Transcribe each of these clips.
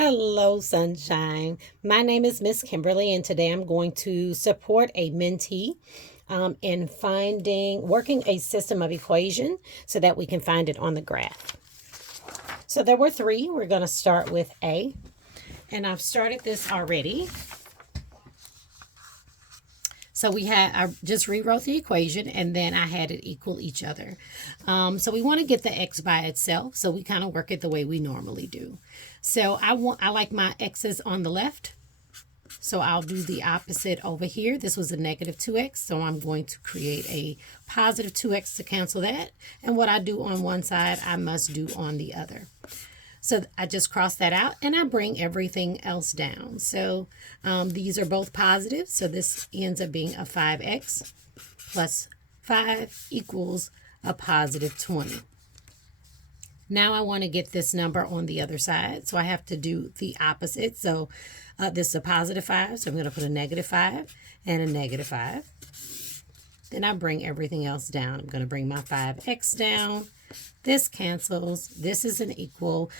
Hello, sunshine. My name is Miss Kimberly, and today I'm going to support a mentee in working a system of equation so that we can find it on the graph. So there were three. We're going to start with A, and I've started this already. So I just rewrote the equation and then I had it equal each other. So we want to get the x by itself. So we kind of work it the way we normally do. So I like my x's on the left. So I'll do the opposite over here. This was a negative 2x. So I'm going to create a positive 2x to cancel that. And what I do on one side, I must do on the other. So I just cross that out and I bring everything else down. So these are both positive. So this ends up being a 5x plus 5 equals a positive 20. Now I want to get this number on the other side. So I have to do the opposite. So this is a positive 5. So I'm going to put a negative 5 and a negative 5. Then I bring everything else down. I'm going to bring my 5x down. This cancels. This is an equal.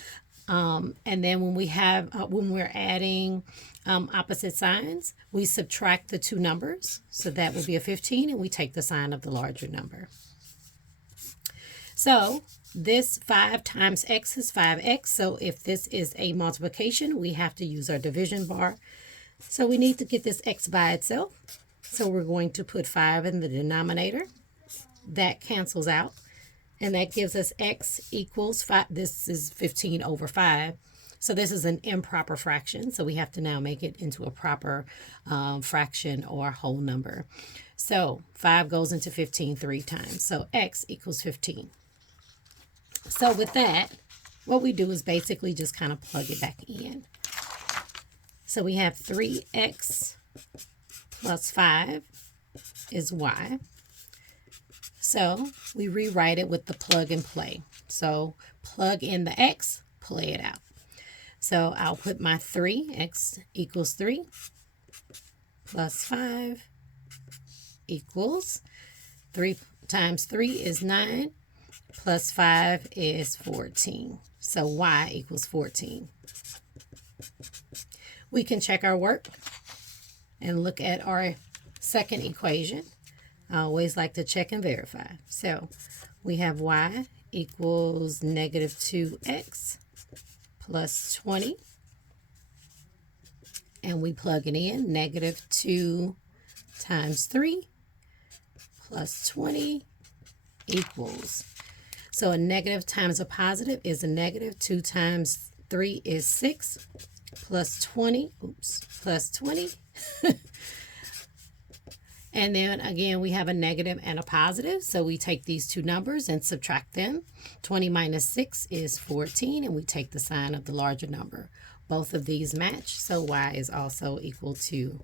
And then when we're adding opposite signs, we subtract the two numbers. So that will be a 15, and we take the sign of the larger number. So this 5 times x is 5x. So if this is a multiplication, we have to use our division bar. So we need to get this x by itself. So we're going to put 5 in the denominator. That cancels out. And that gives us x equals 5. This is 15 over 5. So this is an improper fraction. So we have to now make it into a proper fraction or whole number. So 5 goes into 15 3 times. So x equals 15. So with that, what we do is basically just kind of plug it back in. So we have 3x plus 5 is y. So we rewrite it with the plug and play. So plug in the x, play it out. So I'll put my 3, x equals 3, plus 5 equals 3 times 3 is 9, plus 5 is 14. So y equals 14. We can check our work and look at our second equation. I always like to check and verify. So we have y equals negative 2x plus 20. And we plug it in. Negative 2 times 3 plus 20 equals. So a negative times a positive is a negative. 2 times 3 is 6 plus 20. Plus 20. And then again, we have a negative and a positive. So we take these two numbers and subtract them. 20 minus 6 is 14. And we take the sign of the larger number. Both of these match. So y is also equal to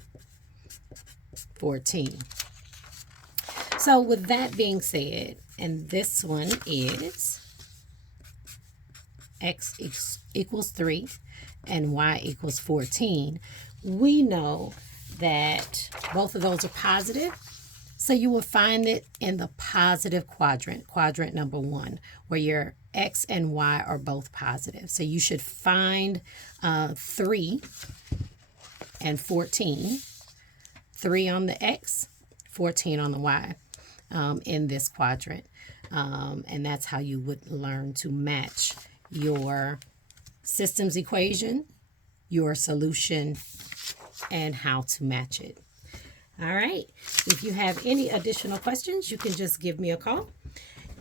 14. So with that being said, and this one is x equals 3 and y equals 14, we know that both of those are positive. So you will find it in the positive quadrant, quadrant number 1, where your x and y are both positive. So you should find 3 and 14, 3 on the x, 14 on the y in this quadrant. And that's how you would learn to match your systems equation, your solution, and how to match it. All right. If you have any additional questions, you can just give me a call,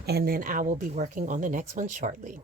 and then I will be working on the next one shortly.